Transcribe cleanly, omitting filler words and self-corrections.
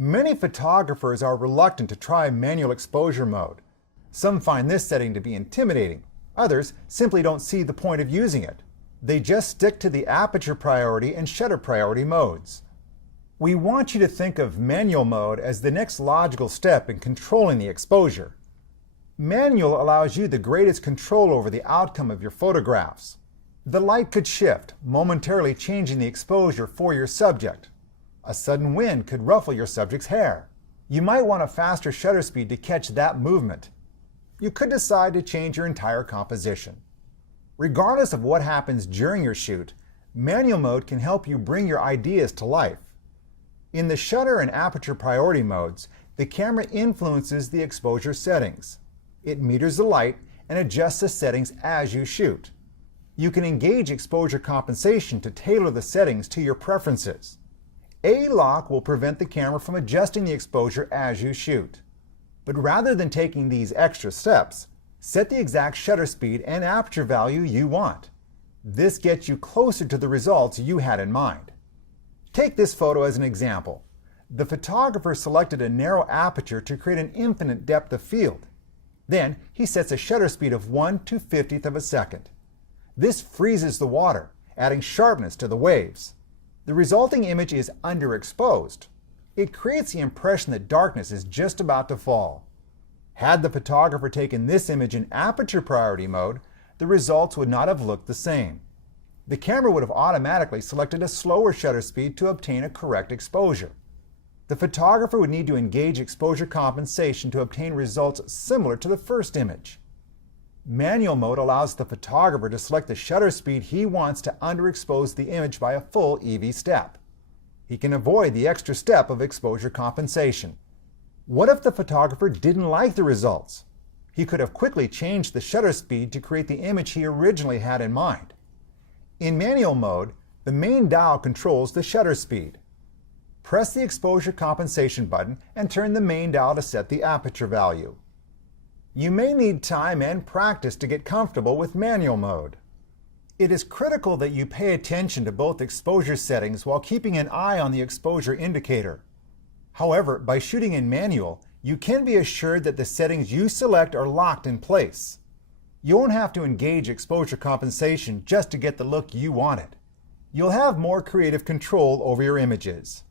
Many photographers are reluctant to try manual exposure mode. Some find this setting to be intimidating. Others simply don't see the point of using it. They just stick to the aperture priority and shutter priority modes. We want you to think of manual mode as the next logical step in controlling the exposure. Manual allows you the greatest control over the outcome of your photographs. The light could shift, momentarily changing the exposure for your subject. A sudden wind could ruffle your subject's hair. You might want a faster shutter speed to catch that movement. You could decide to change your entire composition. Regardless of what happens during your shoot, manual mode can help you bring your ideas to life. In the shutter and aperture priority modes, the camera influences the exposure settings. It meters the light and adjusts the settings as you shoot. You can engage exposure compensation to tailor the settings to your preferences. A-lock will prevent the camera from adjusting the exposure as you shoot. But rather than taking these extra steps, set the exact shutter speed and aperture value you want. This gets you closer to the results you had in mind. Take this photo as an example. The photographer selected a narrow aperture to create an infinite depth of field. Then he sets a shutter speed of 1/250th of a second. This freezes the water, adding sharpness to the waves. The resulting image is underexposed. It creates the impression that darkness is just about to fall. Had the photographer taken this image in aperture priority mode, the results would not have looked the same. The camera would have automatically selected a slower shutter speed to obtain a correct exposure. The photographer would need to engage exposure compensation to obtain results similar to the first image. Manual mode allows the photographer to select the shutter speed he wants to underexpose the image by a full EV step. He can avoid the extra step of exposure compensation. What if the photographer didn't like the results? He could have quickly changed the shutter speed to create the image he originally had in mind. In manual mode, the main dial controls the shutter speed. Press the exposure compensation button and turn the main dial to set the aperture value. You may need time and practice to get comfortable with manual mode. It is critical that you pay attention to both exposure settings while keeping an eye on the exposure indicator. However, by shooting in manual, you can be assured that the settings you select are locked in place. You won't have to engage exposure compensation just to get the look you wanted. You'll have more creative control over your images.